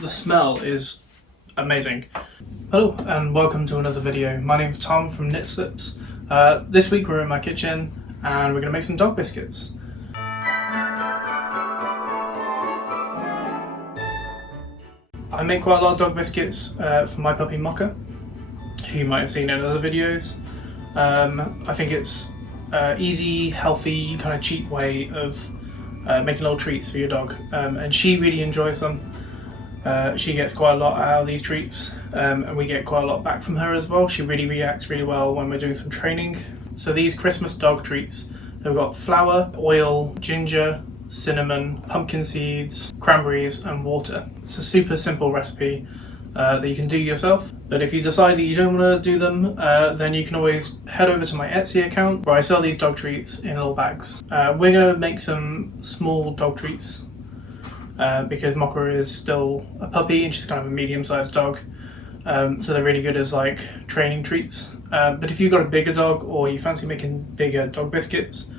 The smell is amazing. Hello and welcome to another video. My name's Tom from Knit Slips. This week we're in my kitchen and we're going to make some dog biscuits. I make quite a lot of dog biscuits for my puppy Mocha, who you might have seen in other videos. I think it's easy, healthy, kind of cheap way of making little treats for your dog, and she really enjoys them. She gets quite a lot out of these treats, and we get quite a lot back from her as well. She really reacts really well when we're doing some training. So these Christmas dog treats, they've got flour, oil, ginger, cinnamon, pumpkin seeds, cranberries and water. It's a super simple recipe that you can do yourself, but if you decide that you don't want to do them, then you can always head over to my Etsy account where I sell these dog treats in little bags. We're going to make some small dog treats because Mocha is still a puppy and she's kind of a medium-sized dog, so they're really good as like training treats. But if you've got a bigger dog or you fancy making bigger dog biscuits,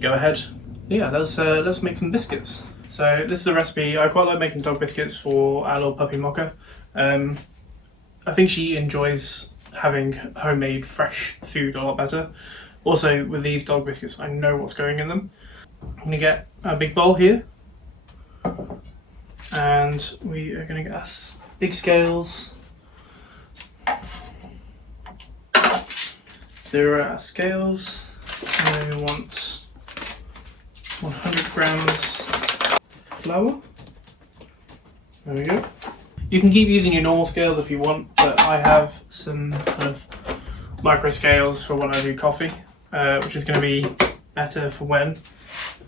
go ahead. Yeah, let's make some biscuits. So this is a recipe. I quite like making dog biscuits for our little puppy Mocha. I think she enjoys having homemade fresh food a lot better. Also with these dog biscuits, I know what's going in them. I'm going to get a big bowl here and we are going to get us big scales. There are our scales, and then we want 100 grams flour. There we go. You can keep using your normal scales if you want, but I have some kind of micro scales for when I do coffee, which is going to be better for when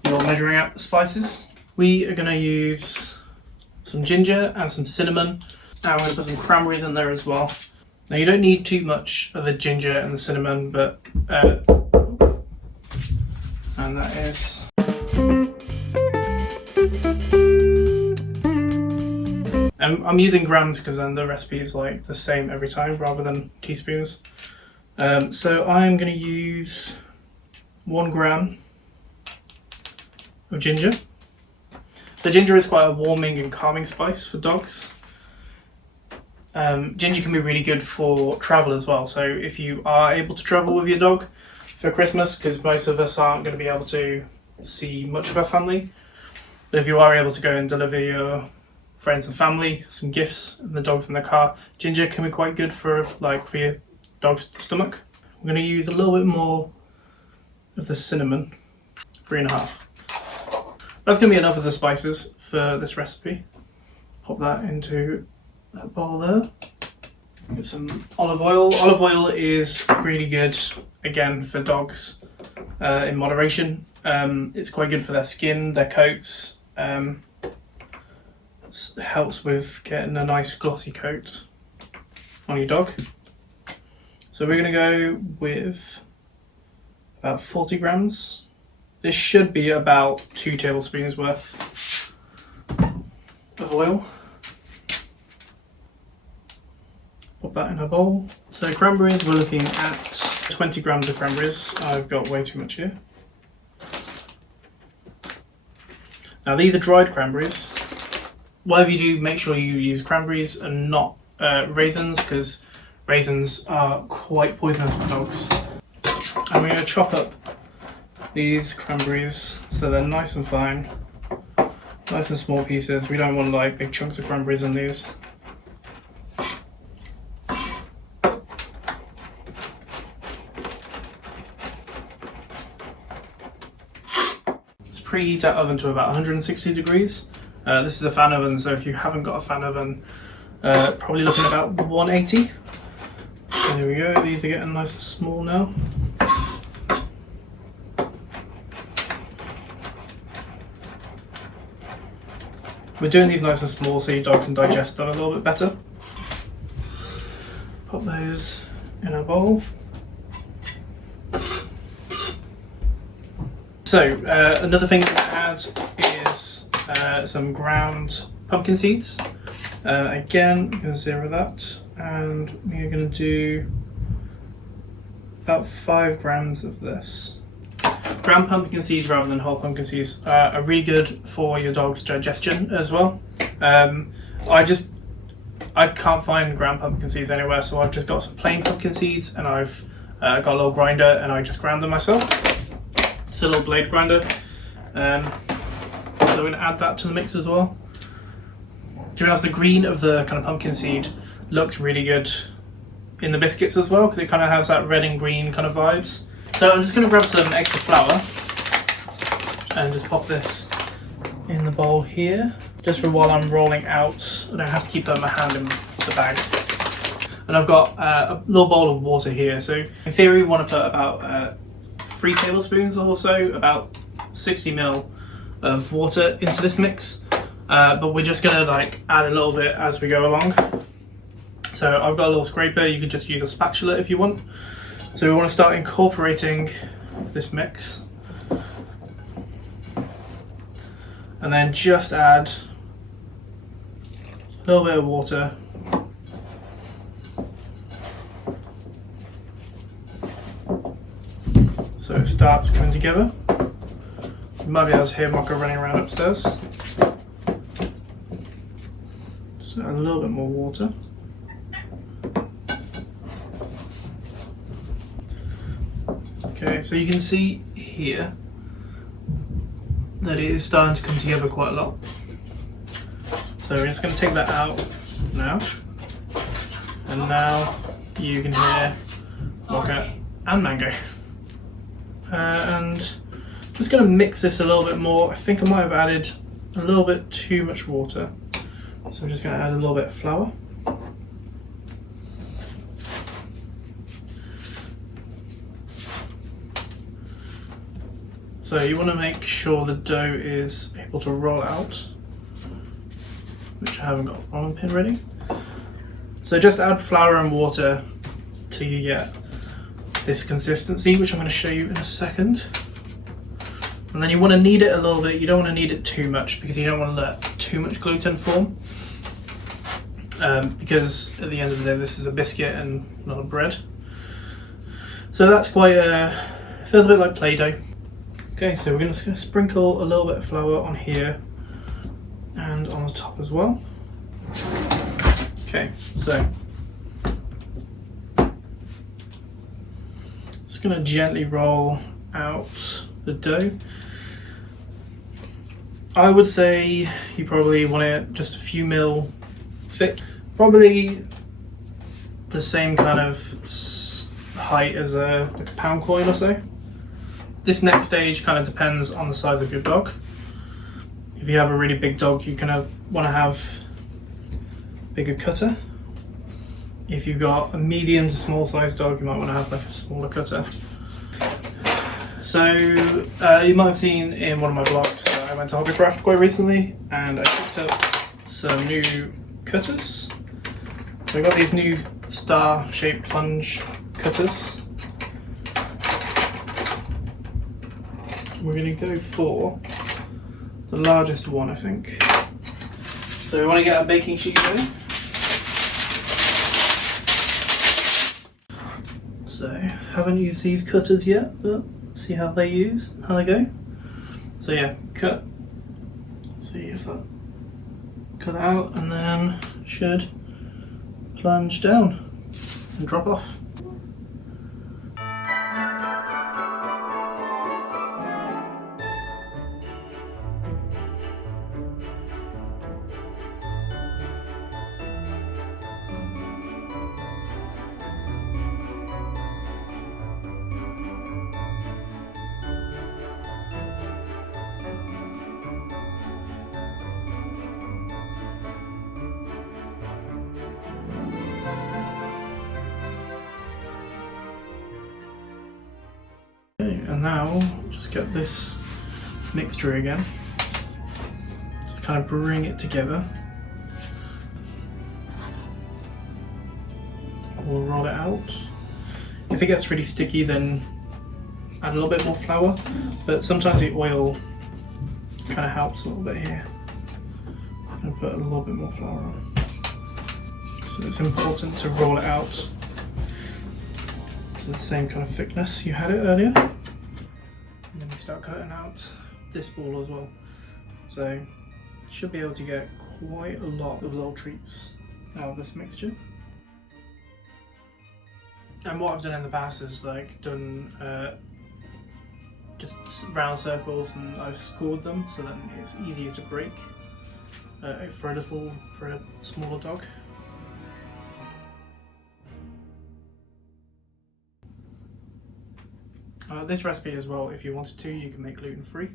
you're measuring out the spices. We are going to use some ginger and some cinnamon, and we're going to put some cranberries in there as well. Now you don't need too much of the ginger and the cinnamon, but and that is. I'm using grams because then the recipe is like the same every time rather than teaspoons. So I'm going to use 1 gram of ginger. The ginger is quite a warming and calming spice for dogs. Ginger can be really good for travel as well. So if you are able to travel with your dog for Christmas, because most of us aren't going to be able to see much of our family, but if you are able to go and deliver your friends and family some gifts and the dog's in the car, ginger can be quite good for your dog's stomach. I'm going to use a little bit more of the cinnamon, 3.5. That's going to be enough of the spices for this recipe. Pop that into that bowl there. Get some olive oil. Olive oil is really good, again, for dogs in moderation. It's quite good for their skin, their coats. Helps with getting a nice glossy coat on your dog. So we're going to go with about 40 grams. This should be about 2 tablespoons worth of oil. Pop that in a bowl. So cranberries, we're looking at 20 grams of cranberries. I've got way too much here. Now these are dried cranberries. Whatever you do, make sure you use cranberries and not raisins, because raisins are quite poisonous for dogs. And we're going to chop up these cranberries so they're nice and fine, nice and small pieces. We don't want like big chunks of cranberries in these. Let's preheat that oven to about 160 degrees. This is a fan oven, so if you haven't got a fan oven, probably looking at about 180. There we go, these are getting nice and small now. We're doing these nice and small so your dog can digest them a little bit better. Pop those in a bowl. So, another thing to add is some ground pumpkin seeds. Again, I'm going to zero that, and we're going to do about 5 grams of this. Ground pumpkin seeds rather than whole pumpkin seeds are really good for your dog's digestion as well. I can't find ground pumpkin seeds anywhere, so I've just got some plain pumpkin seeds, and I've got a little grinder, and I just ground them myself. It's a little blade grinder. So I'm going to add that to the mix as well. Do you realize the green of the kind of pumpkin seed looks really good in the biscuits as well, because it kind of has that red and green kind of vibes. So I'm just going to grab some extra flour and just pop this in the bowl here, just for while I'm rolling out. I don't have to keep my hand in the bag. And I've got a little bowl of water here, so in theory we want to put about 3 tablespoons or so, about 60 ml of water into this mix, but we're just going to like add a little bit as we go along. So I've got a little scraper, you can just use a spatula if you want. So we want to start incorporating this mix, and then just add a little bit of water. So it starts coming together. You might be able to hear Mocha running around upstairs. Just add a little bit more water. Okay, so you can see here that it is starting to come together quite a lot. So we're just going to take that out now. And now you can hear Mocha and Mango. And just going to mix this a little bit more. I think I might have added a little bit too much water. So I'm just going to add a little bit of flour. So you want to make sure the dough is able to roll out, which I haven't got a rolling pin ready. So just add flour and water till you get this consistency, which I'm going to show you in a second. And then you want to knead it a little bit. You don't want to knead it too much, because you don't want to let too much gluten form. Because at the end of the day, this is a biscuit and not a bread. So that's quite feels a bit like Play-Doh. Okay, so we're going to sprinkle a little bit of flour on here and on the top as well. Okay, so just going to gently roll out the dough. I would say you probably want it just a few mil thick, probably the same kind of height as like a pound coin or so. This next stage kind of depends on the size of your dog. If you have a really big dog, you're gonna want to have a bigger cutter. If you've got a medium to small size dog, you might want to have like a smaller cutter. So you might have seen in one of my vlogs, I went to Hobbycraft quite recently, and I picked up some new cutters. So I got these new star-shaped plunge cutters. We're going to go for the largest one, I think. So we want to get our baking sheet ready. So haven't used these cutters yet, but see how they go. So yeah, cut. See if that cut out, and then should plunge down and drop off. And now just get this mixture again, just kind of bring it together. We'll roll it out. If it gets really sticky, then add a little bit more flour, but sometimes the oil kind of helps a little bit here. I'm going to put a little bit more flour on. So it's important to roll it out to the same kind of thickness you had it earlier. And then we start cutting out this ball as well. So you should be able to get quite a lot of little treats out of this mixture. And what I've done in the past is like done just round circles, and I've scored them so that it's easier to break for a smaller dog. This recipe as well, if you wanted to, you can make gluten-free.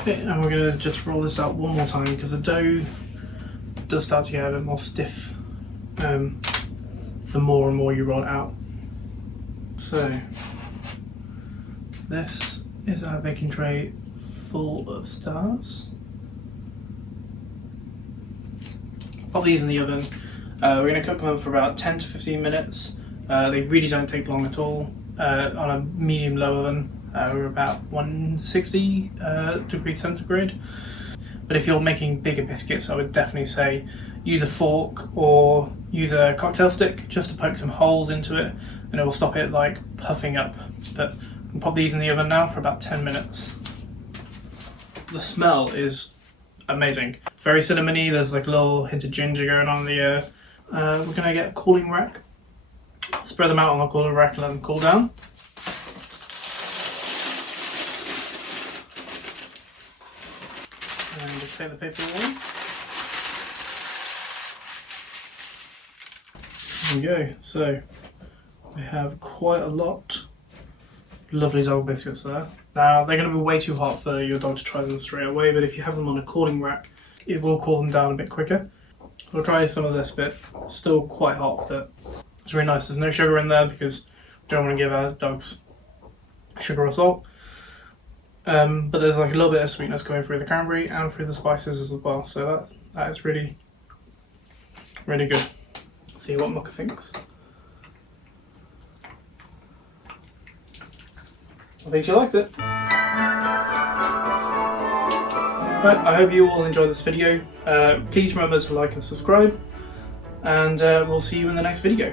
Okay, and we're going to just roll this out one more time because the dough does start to get a bit more stiff the more and more you roll it out. So this is our baking tray full of stars. Pop these in the oven. We're going to cook them for about 10 to 15 minutes. They really don't take long at all. On a medium-low oven, we're about 160 degrees centigrade. But if you're making bigger biscuits, I would definitely say use a fork or use a cocktail stick just to poke some holes into it, and it will stop it like puffing up. But we'll pop these in the oven now for about 10 minutes. The smell is amazing. Very cinnamony, there's like a little hint of ginger going on in the air. We're going to get a cooling rack, spread them out on the cooling rack and let them cool down. And just take the paper away. There we go. So we have quite a lot of lovely dog biscuits there. Now they're going to be way too hot for your dog to try them straight away, but if you have them on a cooling rack, it will cool them down a bit quicker. We'll try some of this bit. Still quite hot, but it's really nice. There's no sugar in there because we don't want to give our dogs sugar or salt. But there's like a little bit of sweetness going through the cranberry and through the spices as well. So that is really, really good. See what Mucker thinks. I think she likes it. Right, I hope you all enjoyed this video. Please remember to like and subscribe, and we'll see you in the next video.